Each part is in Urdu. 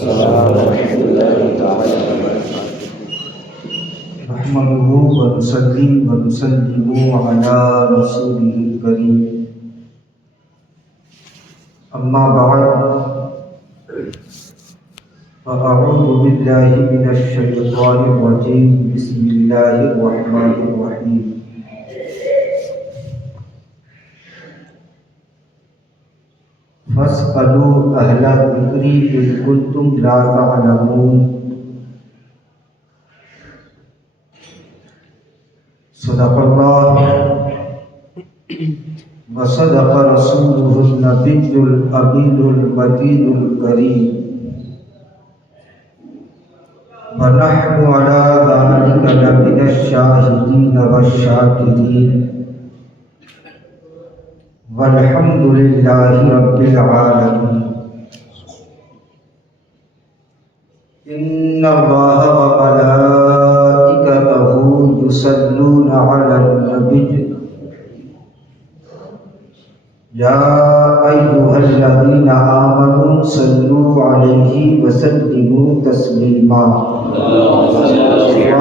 نحمده ونصلي ونسلم على رسوله الكريم أما بعد فأعوذ بالله من الشيطان الرجيم بسم الله الرحمن الرحيم فاسألوا أهل الذكر إن كنتم لا تعلمون صدق الله وصدق رسوله النبي الأمين المجيد الكريم ونحن على ذلك لمن الشاهدين والشاكرين والحمد لله رب العالمين إن الله وملائكته يصلون على النبي يا أيها الذين آمنوا صلوا عليه وسلموا تسليما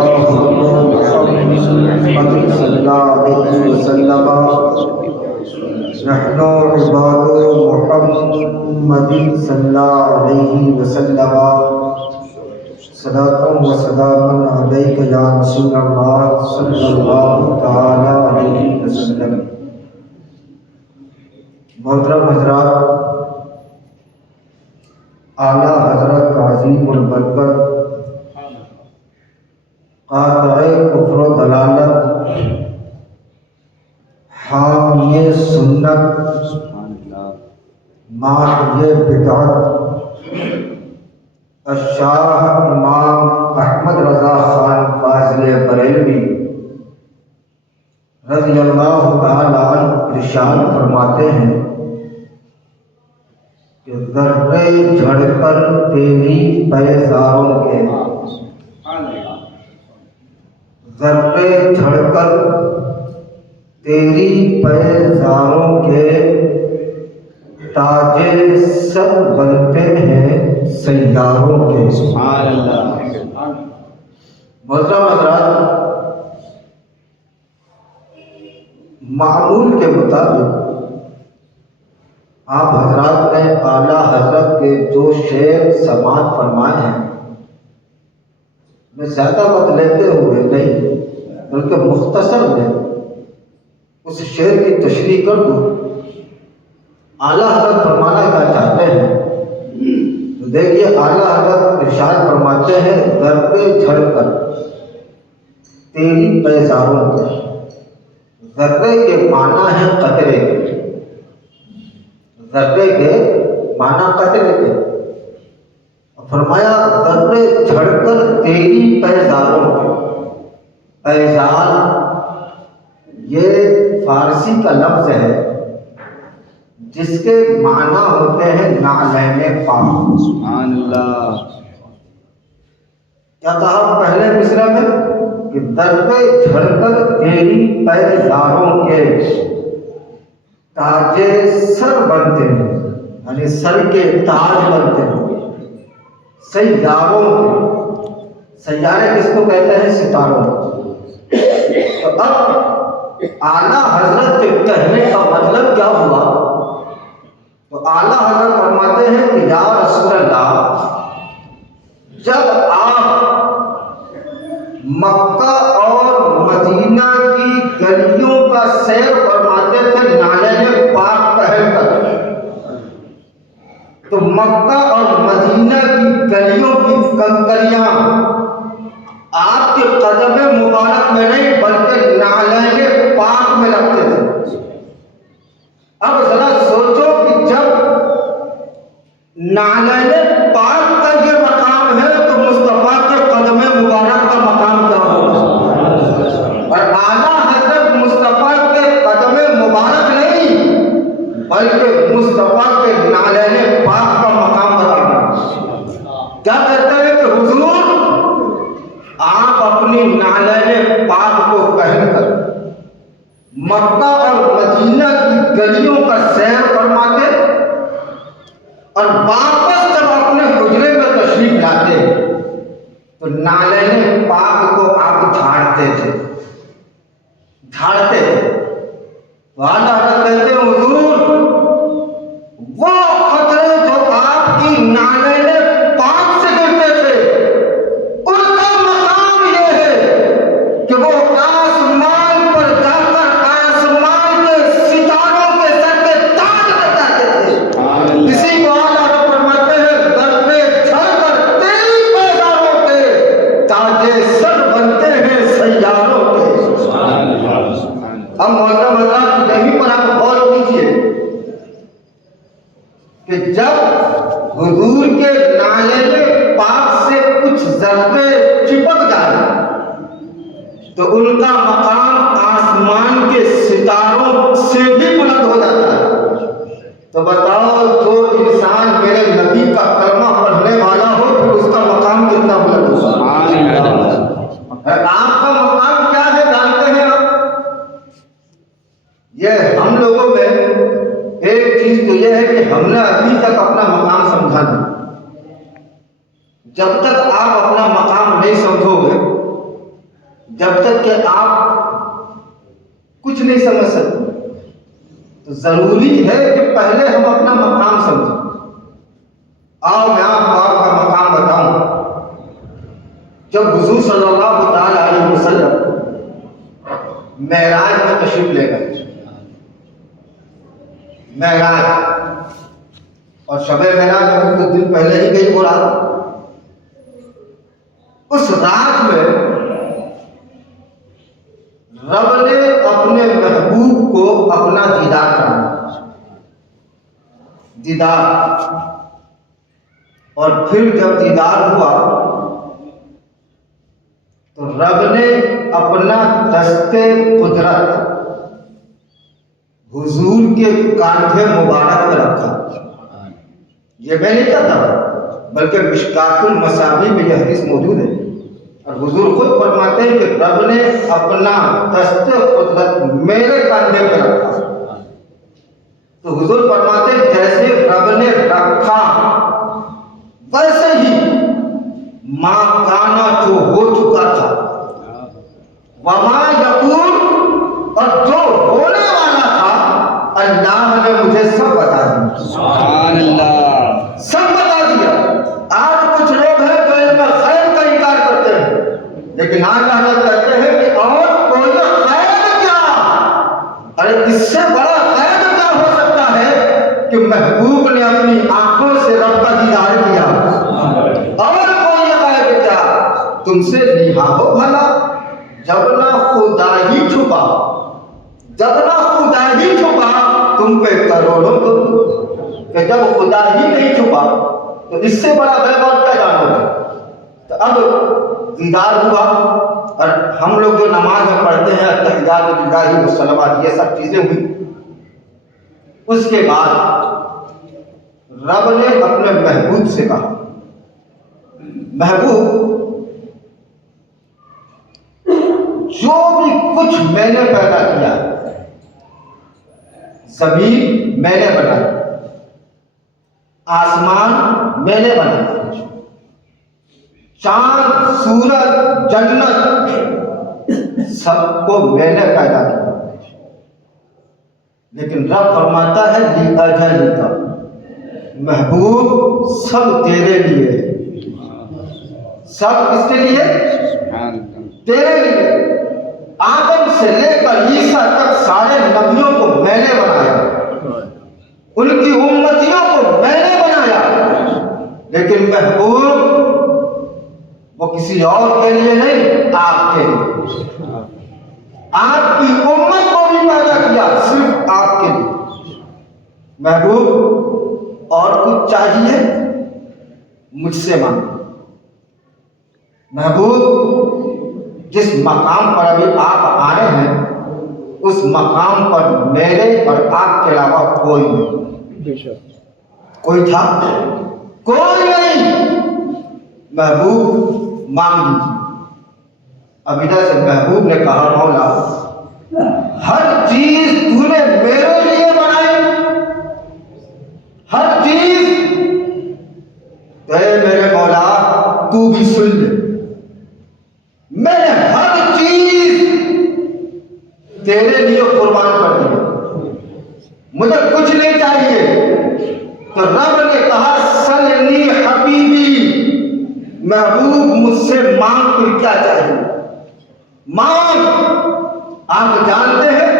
اللهم محمد صلى الله عليه وسلم نحن عباد محمد صلى الله عليه وسلم صلاة وسلام عليك يا رسول الله صلى الله تعالى عليه وسلم. محترم حضرات، اعلیٰ حضرت عظیم البرکت قاطع کفر و ضلالت حامی سنت ماحیہ بدعت الشاہ امام احمد رضا خان فاضل بریلوی رضی اللہ تعالی عنہ ارشاد فرماتے ہیں کہ ذرے جھڑ کر تیری بیزاروں کے، ذرے جھڑ کر تیری بیزاروں کے تاج سر بنتے ہیں سیاروں کے. سبحان اللہ. محترم حضرات، معمول کے مطابق آپ حضرات نے اعلیٰ حضرت کے جو شعر سماعت فرمائے ہیں، میں زیادہ وقت لیتے ہوئے نہیں بلکہ مختصر میں اس شعر کی تشریح کر دوں. اعلیٰ حضرت فرمانا کیا چاہتے ہیں تو دیکھیے، اعلیٰ حضرت ارشاد فرماتے ہیں ذرے جھڑ کر تیری بیزاروں کے. ذرے کے معنی ہے قطرے کے، ذرے کے معنی قطرے کے. فرمایا ذرے جھڑ کر تیری بیزاروں کے. بیزار یہ فارسی کا لفظ ہے جس کے معنی ہوتے ہیں نعلین پاک. سبحان اللہ. کیا کہا پہلے مصرع میں کہ ذرے جھڑ کر تیری بیزاروں کے تاج سر بنتے ہیں، یعنی سر کے تاج بنتے ہیں سیاروں کے. سیارے کس کو کہتے ہیں؟ ستاروں. تو اب اعلیٰ حضرت کے کہنے کا مطلب کیا ہوا؟ تو اعلیٰ حضرت فرماتے ہیں کہ یا رسول اللہ، جب آپ مکہ اور مدینہ کی گلیوں کا سیر فرماتے تھے نعلین پاک پہن کر، تو مکہ اور مدینہ کی گلیوں کی کنکریاں آپ کے قدم مبارک میں نہیں بلکہ نعلین پاک میں رکھتے تھے. اب ذرا سوچو کہ جب نعلین پاک کا یہ مقام ہے تو مصطفیٰ کے قدم مبارک کا مقام کیا ہوگا؟ اور اعلیٰ حضرت مصطفیٰ کے قدم مبارک نہیں بلکہ مصطفیٰ کے نعلین پاک کا مقام بتانا. کیا کہتے ہیں کہ حضور آپ اپنی نعلین پاک کو پہن کر مکہ اور مدینہ کی گلیوں کا سیر فرماتے اور واپس جب اپنے حجرے میں تشریف تو نالین پاک کو آپ جھاڑتے تھے وہاں کہتے ہیں حضور وہ قطرے جو آپ کی نالین پاک سے گرتے تھے ان کا مقام یہ ہے کہ وہ آسمان پر جا کر آسمان کے ستاروں کے سر کے تاج بن جاتے تھے. اسی کو اللہ فرماتے ہیں در میں چھڑ کر تیری پیداروں کے تاجے سر بنتے ہیں سیاروں کے. اب محترم حضرات یہیں پر آپ غور کیجیے کہ جب حضور کے نالین پاک سے کچھ ذرے چپک جائے تو ان کا مقام آسمان کے ستاروں سے بھی بلند ہو جاتا ہے. تو بتاؤ جو انسان میرے نبی کا کلمہ پڑھنے والا ہو پھر اس کا مقام کتنا بلند ہوگا. آپ کا مقام کیا ہے جانتے ہیں آپ؟ یہ ہم لوگوں میں ایک چیز تو یہ ہے کہ ہم نے ابھی تک اپنا مقام سمجھا نہیں. جب تک آپ اپنا مقام نہیں سمجھو گے جب تک کہ آپ کچھ نہیں سمجھ سکتے تو ضروری ہے کہ پہلے ہم اپنا مقام سمجھیں. آؤ میں آپ کو آپ کا مقام بتاؤں. جب حضور صلی اللہ تعالی علیہ وسلم معراج میں تشریف لے گئے معراج اور شب معراج ابھی کچھ دن پہلے ہی گئی وہ رات. اس رات میں رب نے اپنے محبوب کو اپنا دیدار کرایا اور پھر جب دیدار ہوا تو رب نے اپنا دست قدرت حضور کے کاندھے مبارک پہ رکھا. یہ میں نہیں کہتا بلکہ مشکات المصابیح میں یہ حدیث موجود ہے اور حضور خود فرماتے ہیں کہ رب نے اپنا دست قدرت میرے کاندھے پہ رکھا. تو حضور فرماتے ہیں جیسے رب نے رکھا ویسے ہی ما کانا جو ہو چکا تھا وما یکون اور جو ہونے والا تھا اللہ نے مجھے سب بتا دیا. سبحان اللہ. سب بتا دیا. آج کچھ لوگ ہیں جو ان کا خیر کا انکار کرتے ہیں لیکن آج حضرت کہتے ہیں کہ اور کوئی خیر کیا. ارے اس سے بڑا خیر کیا ہو سکتا ہے کہ محبوب نے اپنی آنکھوں سے رب کا دیدار کیا. اور کوئی خیر کیا. تم سے نہا ہو بھلا جب نہ خدا ہی چھپا تم پہ کروڑوں کہ جب خدا ہی نہیں چھپا تو اس سے بڑا غیب اور کیا جانو گے. تو اب دیدار ہوا اور ہم لوگ جو نماز میں پڑھتے ہیں التحیات للہ والصلوات یہ سب چیزیں ہوئی. اس کے بعد رب نے اپنے محبوب سے کہا محبوب جو بھی کچھ میں نے پیدا کیا زمین میں نے بنائی آسمان میں نے بنایا چاند سورج جنت سب کو میں نے پیدا کیا. لیکن رب فرماتا ہے لِأَجَلِكَ محبوب سب تیرے لیے سب کس کے لیے تیرے لیے. آدم سے لے کر عیسیٰ تک سارے نبیوں کو میں نے بنایا ان کی امتیوں کو میں نے بنایا. لیکن محبوب وہ کسی اور کے لیے نہیں آپ کے لیے آپ کی امت کو بھی پیدا کیا صرف آپ کے لیے. محبوب اور کچھ چاہیے مجھ سے مانگ. محبوب جس مقام پر ابھی آپ آئے ہیں اس مقام پر میرے اور آپ کے علاوہ کوئی نہیں. کوئی تھا کوئی نہیں. محبوب مانگ لیجیے. اب ادھر سے محبوب نے کہا مولا ہر چیز تو نے میرے لیے بنائی ہر چیز. تو اے میرے مولا تو بھی سن لے محبوب مجھ سے مانگ تو کیا چاہیے؟ مانگ. آپ جانتے ہیں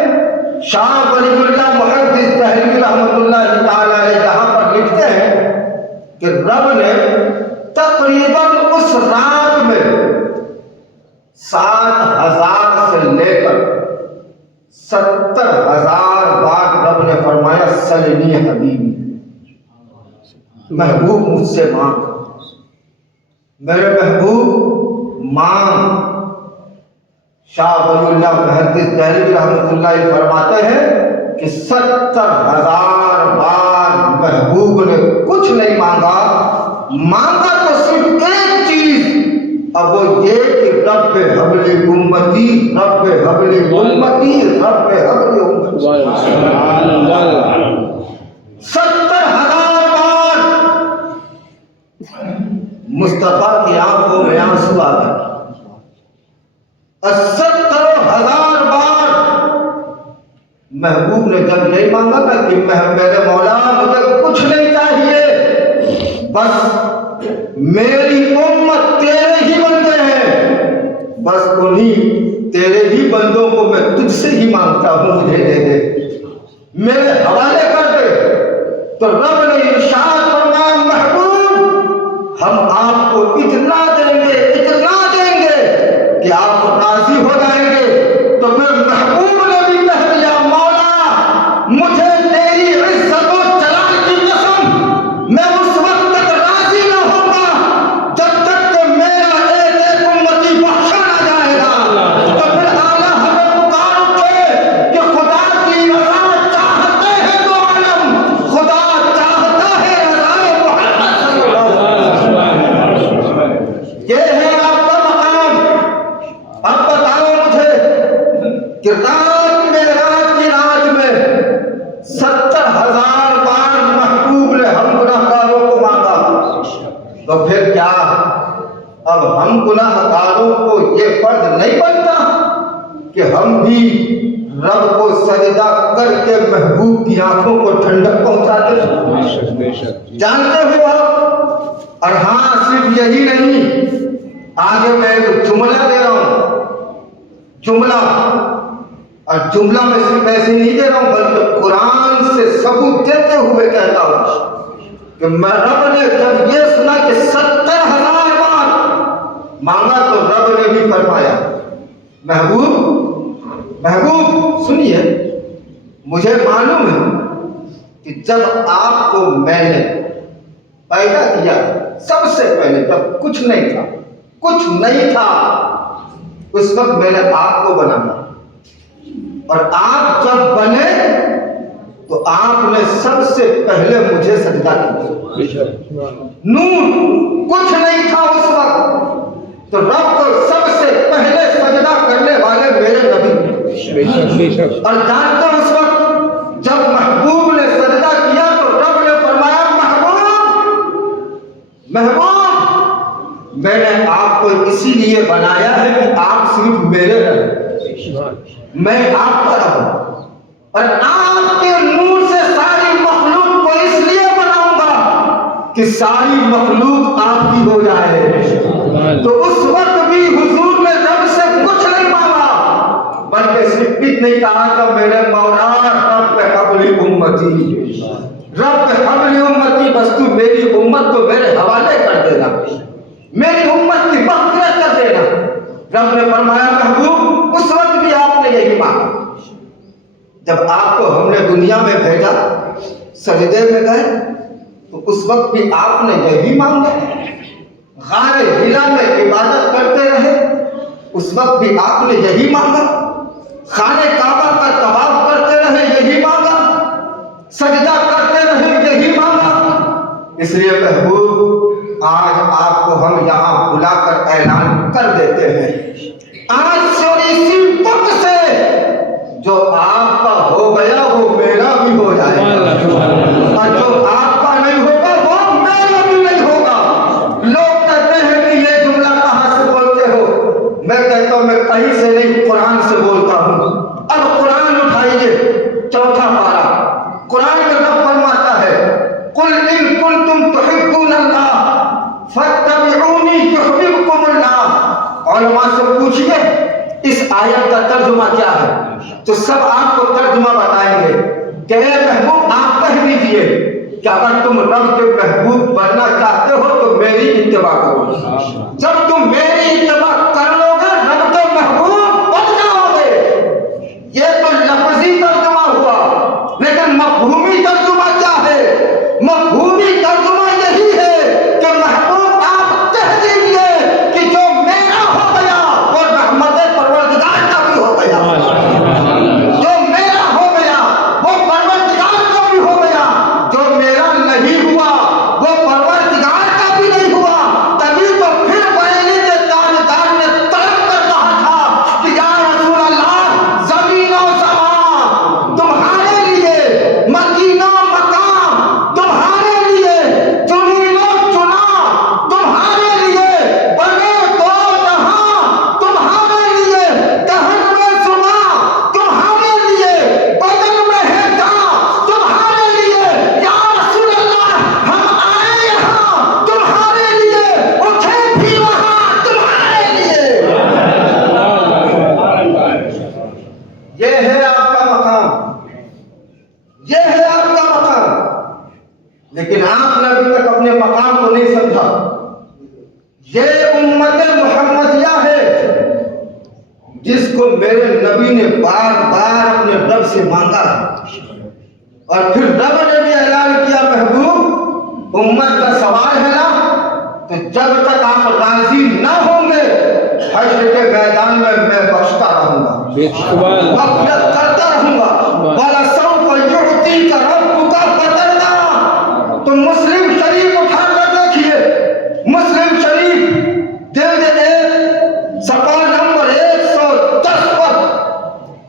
شاہ ولی اللہ محدث دہلوی رحمۃ اللہ تعالی علیہ جہاں پر لکھتے ہیں کہ رب نے تقریباً اس رات میں 7,000 سے لے کر 70,000 بار رب نے فرمایا سلنی حبیبی، محبوب مجھ سے مانگ، میرے محبوب مانگ. شاہ ولی اللہ محدث دہلوی رحمۃ اللہ فرماتے ہیں کہ 70,000 بار محبوب نے کچھ نہیں مانگا، مانگا تو صرف ایک چیز، اب وہ یہ کہ رب حبلی امتی، رب حبلی امتی، رب حبلی امتی. 70,000 بار مصطفیٰ کی آنکھوں میں آنسو آ گئے. 70,000 بار محبوب نے جب یہی مانگا تھا کہ میرے مولا مجھے کچھ نہیں چاہیے، بس میری امت تیرے ہی بندے ہیں، بس انہی تیرے ہی بندوں کو میں تجھ سے ہی مانگتا ہوں، مجھے دے دے، میرے حوالے کر دے. تو رب نے ارشاد فرمایا محبوب ہم آپ کو اتنا دیں گے، اتنا دیں گے کہ آپ راضی ہو جائیں گے. تو پھر محبوب نے بھی کہہ دیا مولا مجھے تیری عزت و جلال کی قسم میں اس وقت تک راضی نہ ہوں گا جب تک کہ میرا ایک ایک امتی بخشا نہ جائے گا. تو پھر اعلیٰ حضرت پکار اٹھے کہ خدا کی رضا چاہتے ہیں دو عالم، خدا چاہتا ہے رضا محمد صلی اللہ علیہ وسلم. یہ ہے آپ کا مقام. اب بتاؤ مجھے کہ رات میں، رات کی رات میں 70,000 بار محبوب نے ہم گناہگاروں کو مانگا، تو پھر کیا اب ہم گناہگاروں کو یہ فرض نہیں بنتا کہ ہم بھی رب کو سجدہ کر کے محبوب کی آنکھوں کو ٹھنڈک پہنچاتے ہیں؟ جانتے ہو آپ. اور ہاں صرف یہی نہیں، آگے میں ایک جملہ دے رہا ہوں، جملہ، اور جملہ میں صرف ایسے نہیں دے رہا ہوں بلکہ قرآن سے ثبوت دیتے ہوئے کہتا ہوں کہ میں رب نے جب یہ سنا کہ 70,000 بار مانگا تو رب نے بھی فرمایا محبوب، محبوب سنیے، مجھے معلوم ہے کہ جب آپ کو میں نے پیدا کیا سب سے پہلے جب کچھ نہیں تھا، کچھ نہیں تھا، اس وقت میں نے آپ کو بنایا، اور آپ جب بنے تو آپ نے سب سے پہلے مجھے سجدہ کیا. نور کچھ نہیں تھا اس وقت، تو رب کو سب سے پہلے سجدہ کرنے والے میرے نبی. اور جانتے ہو اس وقت جب محبوب نے سجدہ کیا تو رب نے فرمایا محبوب میں نے آپ کو اسی لیے بنایا ہے کہ آپ صرف میرے رہیں، میں آپ کا رہوں، اور آپ کے نور سے ساری مخلوق کو اس لیے بناؤں گا کہ ساری مخلوق آپ کی ہو جائے. تو اس وقت بھی حضور نے رب سے کچھ نہیں مانگا بلکہ صرف اتنا ہی کہا کہ میرے مولا رب حبلی امتی، رب حبلی امتی، بس تو میری امت کو میرے حوالے کر دینا، میری امت کی مغفرت کر دینا. رب نے فرمایا محبوب اس وقت بھی آپ نے یہی مانگا. جب آپ کو ہم نے دنیا میں بھیجا سجدے میں گئے تو اس وقت بھی آپ نے یہی مانگا. غار ہرا میں عبادت کرتے رہے اس وقت بھی آپ نے یہی مانگا. خانہ کعبہ کا طواف کرتے رہے یہی مانگا. سجدہ کرتے رہے یہی مانگا. اس لیے محبوب آج آپ کو ہم یہاں بلا کر اعلان کر دیتے ہیں، آج سے اور اسی وقت سے جو آپ کا ہو گیا وہ میرا بھی ہو جائے گا، اور جو آپ کا نہیں ہوگا وہ میرا بھی نہیں ہوگا. لوگ کہتے ہیں کہ یہ جملہ کہاں سے بولتے ہو؟ میں کہتا ہوں میں کہیں سے نہیں، قرآن سے بولتا ہوں. اب قرآن اٹھائیے 4 پارہ، قرآن میں رب فرماتا ہے قل ان کنتم تحبون اللہ فاتبعونی علماء سے پوچھیے اس آیت کا ترجمہ کیا ہے، تو سب آپ کو ترجمہ بتائیں گے کہ اے محبوب آپ کہہ دیجئے کہ اگر تم رب کے محبوب بننا چاہتے ہو تو میری اتباع کرو، جب تم میری اتباع کر لو گے رب کے محبوب بن جاؤ گے۔ یہ تو لفظی ترجمہ ہوا، لیکن مفہومی ترجمہ کیا ہے؟ مفہومی ترجمہ یہی ہے کہ محبوب آپ کہہ دیجئے کہ جو میرا ہو گیا وہ رحمت پروردگار کا بھی ہو گیا، جو میرا ہو گیا وہ پروردگار کا بھی ہو گیا، جو میرا نہیں ہوا وہ پروردگار کا بھی نہیں ہوا۔ تبھی تو پھر بریلی کے تاجدار نے طلب کر کہا تھا کہ یا رسول اللہ زمین و سما تمہارے لیے، مکین و مقام تمہارے لیے، چنین و چنا تمہارے لیے، بنے دو جہاں تمہارے لیے، دہن میں سنا تمہارے لیے، بدن میں ہے جان تمہارے لیے۔ یا رسول اللہ ہم آئے یہاں تمہارے لیے، اٹھے بھی وہاں تمہارے لیے۔ یہ ہے آپ کا مقام، یہ ہے آپ کا مقام، لیکن آپ نے ابھی تک اپنے مقام کو نہیں سمجھا۔ یہ امت محمدیہ ہے جس کو میرے نبی نے بار بار اپنے رب سے مانگا، اور پھر رب نے بھی اعلان کیا محبوب امت کا سوال ہے نا، تو جب تک آپ راضی نہ ہوں گے حشر کے میدان میں بخشتا رہوں گا، مغفرت کرتا رہوں گا۔ وَلَسَوْفَ يُعْطِيكَ رَبُّكَ فَتَرْضَىٰ۔ تو مسلم شریف اٹھا کر دیکھیے، مسلم شریف جلد 1 صفحہ نمبر 110 پر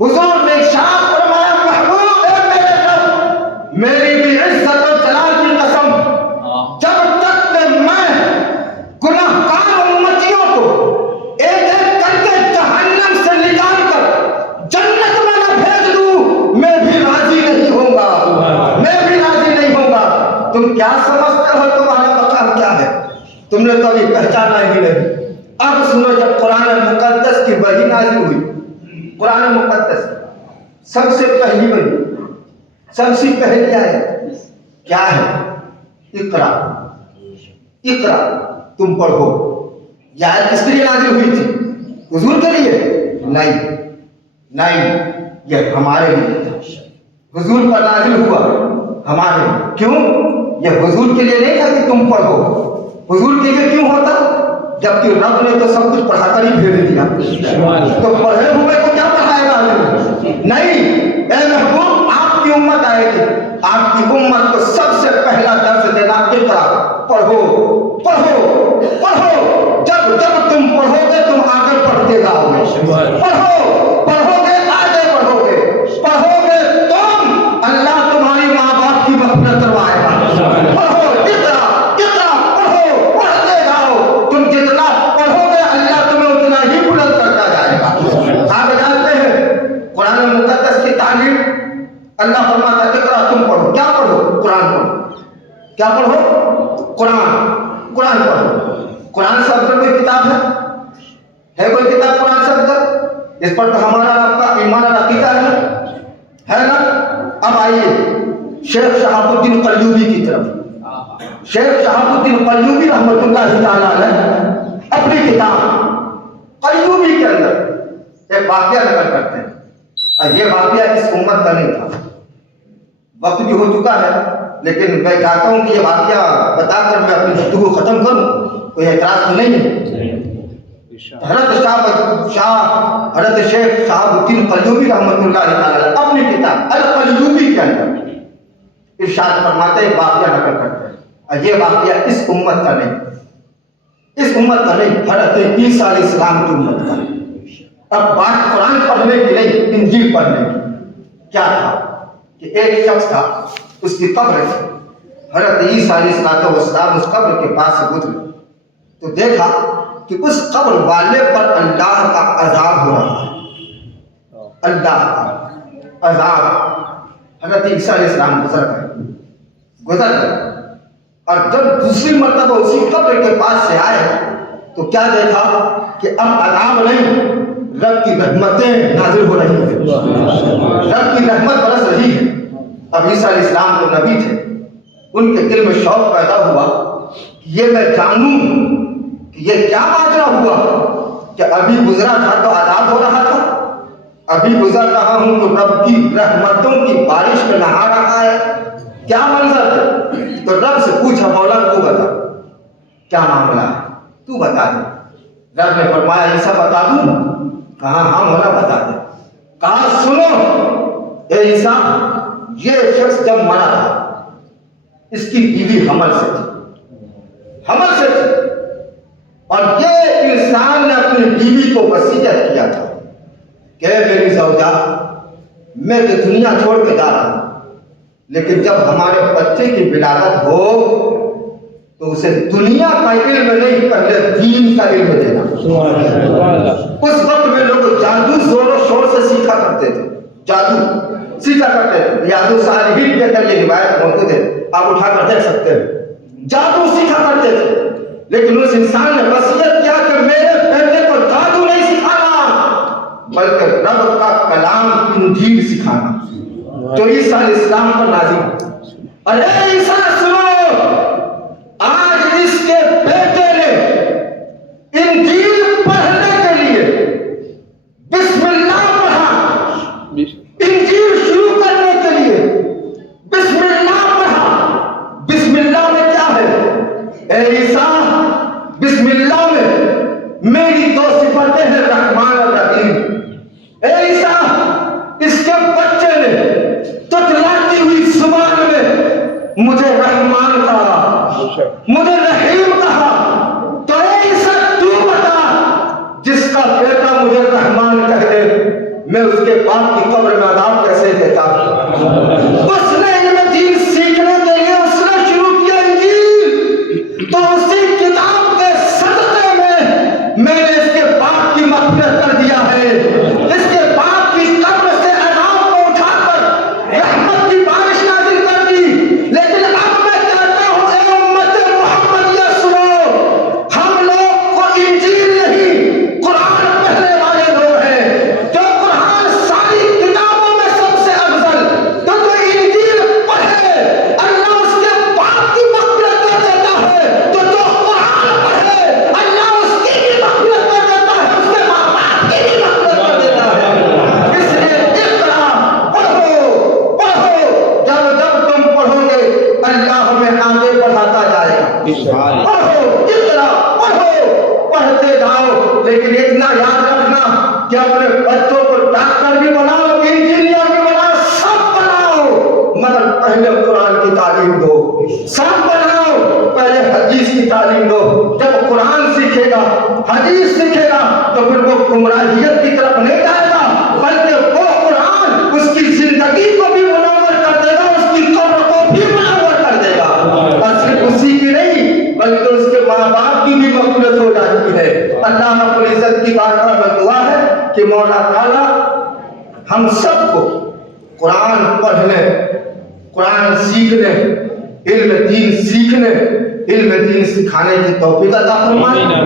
حضور نے ارشاد فرمایا محبوب اے میرے رب میری بھی عزت و جلال کی قسم، جب تک کہ میں گناہگار امتیوں کو ایک ایک کر کے جہنم سے نکال کر جنت میں نہ بھیج دوں میں بھی راضی نہیں ہوں گا، میں بھی راضی نہیں ہوں گا۔ تم کیا سمجھتے ہو تمہارا مقام کیا ہے؟ تم نے تو ابھی پہچانا ہی نہیں۔ اب سنو، جب قرآن مقدس کی وحی نازل ہوئی، قرآن مقدس سب سے پہلی وحی، سب سے پہلی آیت کیا ہے؟ اقرا، اقرا تم پڑھو۔ یہ آیت کس کے لیے نازل ہوئی تھی؟ حضور کے لیے؟ نہیں نہیں، یہ ہمارے لیے تھا۔ حضور پر نازل ہوا ہمارے لیے۔ کیوں؟ یہ حضور کے لیے نہیں تھا کہ تم پڑھو۔ حضور کے لیے کیوں ہوتا؟ جبکہ رب نے تو سب کچھ پڑھا کر ہی بھیج دیا، تو پڑھے ہوئے کو کیا پڑھائے گا؟ نہیں، اے محبوب آپ کی امت آئے گی، آپ کی امت کو سب سے پہلا درس دینا اقرا، پڑھو پڑھو پڑھو۔ جب جب تم پڑھو گے تم آگے بڑھتے جاؤ گے، پڑھو پڑھو گے آگے بڑھو گے، پڑھو گے تم اللہ تمہاری ماں باپ کی مغفرت کروائے گا۔ پڑھو اقرا اقرا، پڑھو پڑھتے جاؤ، تم جتنا پڑھو گے اللہ تمہیں اتنا ہی بلند کرتا جائے گا۔ آپ جانتے ہیں قرآن مقدس کی تعلیم اللہ فرماتا ہے اقرا تم پڑھو، کیا پڑھو؟ قرآن پڑھو۔ کیا پڑھو؟ قرآن، قرآن پڑھو۔ قرآن سے افضل کوئی کتاب ہے کوئی کتاب قرآن سے افضل؟ اس پر تو ہمارا آپ کا ایمان اور عقیدہ ہے نا۔ اب آئیے شیخ شہاب الدین قلیوبی کی طرف۔ شیخ شہاب الدین قلیوبی رحمۃ اللہ تعالیٰ علیہ اپنی کتاب قلیوبی کے اندر ایک واقعہ نقل کرتے ہیں، اور یہ واقعہ اس امت کا نہیں تھا۔ وقت بھی ہو چکا ہے، لیکن میں چاہتا ہوں کہ یہ واقعہ بتا کر میں اپنی گفتگو ختم کروں، کوئی اعتراض تو نہیں ہے؟ حضرت شیخ شہاب الدین قلیوبی رحمۃ اللہ تعالیٰ اپنی کتاب القلیوبی کے اندر ارشاد فرماتے ہیں، واقعہ نقل کرتے ہیں، اور یہ واقعہ اس امت کا نہیں، اس امت کا نہیں، حضرت عیسیٰ علیہ السلام کی امت کا۔ اب بات قرآن پڑھنے کی نہیں، انجیل پڑھنے کی۔ کیا تھا کہ ایک شخص تھا، اس کی قبر تھی، حضرت عیسیٰ علیہ السلام اس قبر کے پاس سے گزرے تو دیکھا کہ اس قبر والے پر اللہ کا عذاب ہو رہا ہے، اللہ کا عذاب۔ حضرت عیسیٰ علیہ السلام گزر گئے، اور جب دوسری مرتبہ اسی قبر کے پاس سے آئے تو کیا دیکھا کہ اب عذاب نہیں، رب کی رحمتیں نازل ہو رہی ہیں، رب کی رحمت برس رہی ہے۔ اب عیسیٰ علیہ السلام جو نبی تھے، ان کے دل میں شوق پیدا ہوا کہ یہ میں جانوں کہ یہ کیا ماجرا ہوا کہ ابھی گزرا تھا تو عذاب ہو رہا تھا، ابھی گزر رہا ہوں تو رب کی رحمتوں کی بارش میں نہا رہا ہے، کیا منظر ہے؟ تو رب سے پوچھا مولا تو بتا کیا معاملہ ہے، تو بتا دے۔ رب نے فرمایا عیسیٰ بتا دوں؟ کہا ہاں مولا بتا دے۔ کہا سنو اے عیسیٰ، یہ شخص جب مرا تھا اس کی بیوی حمل سے تھی، اور یہ انسان نے اپنی بیوی کو وصیت کیا تھا کہ میری زوجہ میں تو دنیا چھوڑ کے جا رہا ہوں، لیکن جب ہمارے بچے کی ولادت ہو تو اسے دنیا کا علم نہیں، پہلے دین کا علم دینا۔ اس وقت میں لوگ جادو زور و شور سے سیکھا کرتے تھے، جادو سیکھا کرتے تھے، ریاض الصالحین کے اندر یہ روایت موجود ہے، آپ اٹھا کر دیکھ سکتے ہیں، جادو سیکھا کرتے تھے۔ لیکن اس انسان نے وصیت کیا کہ میرے بیٹے کو جادو نہیں سکھانا بلکہ رب کا کلام انجیل سکھانا جو عیسیٰ علیہ السلام پر نازل ہے۔ اور اے عیسیٰ سنو، آج اس کے بیٹے نے انجیل پڑھنے کے لیے بسم اللہ پڑھا، انجیل شروع کرنے کے لیے بسم اللہ پڑھا۔ بسم اللہ میں کیا ہے؟ اے عیسیٰ، بسم اللہ میں میری دو صفتیں ہیں، رحمان اور رحیم۔ اے عیسیٰ، اس کے بچے نے تتلاتی ہوئی زبان میں مجھے رحمان کہا، مجھے رحیم کہا، تو اے عیسیٰ تو بتا، جس کا بیٹا مجھے رحمان کہہ دے میں اس کے باپ کی قبر میں عذاب کیسے دیتا؟ اس نے علم دین سیکھنے کے لیے اس نے شروع کیا انجیل، تو اسی کتاب کے صدقے میں نے اس کے باپ کی مغفرت کر دیا ہے، اس کے باپ کی قبر سے عذاب کو اٹھا کر رحمت کی بارش نازل کر دی۔ لیکن اب میں کہتا ہوں اے امت محمدیہ سنو، ہم لوگ کو انجیل نہیں قرآن پڑھنے والے لوگ ہیں، جو قرآن ساری کتابوں میں سب سے افضل، تو انجیل پڑھے اللہ اس کے باپ کی مغفرت کر دیتا ہے، تو قرآن پڑھے اللہ اس کی بھی مغفرت کر دیتا ہے، اس کے ماں باپ کی بھی مغفرت کر دیتا ہے۔ اس لیے اقرا، پڑھو پڑھو، جب تم پڑھو گے اللہ ہمیں آگے بڑھاتا جائے گا۔ پڑھو، اقرا، پڑھو، پڑھتے جاؤ، لیکن اتنا یاد رکھنا کہ اپنے بچوں کو ڈاکٹر بھی بناؤ، انجینئر بھی بناؤ، سب بناؤ، مگر پہلے قرآن کی تعلیم دو۔ سب بناؤ، پہلے حدیث کی تعلیم دو۔ جب قرآن سیکھے گا، حدیث سیکھے گا، تو پھر وہ گمراہیت کی طرف نہیں جائے گا، بلکہ وہ قرآن اس کی زندگی کو بھی منور کر دے گا، اس کی قبر کو بھی منور کر دے گا، اور صرف اسی کی نہیں بلکہ اس کے ماں باپ کی بھی مغفرت ہو جاتی ہے۔ اللہ رب العزت کی بارگاہ میں دعا ہے کہ مولا تعالیٰ ہم سب کو قرآن پڑھنے، قرآن سیکھنے، علم دین سیکھنے، علم دین سکھانے کی توفیق عطا فرمائے۔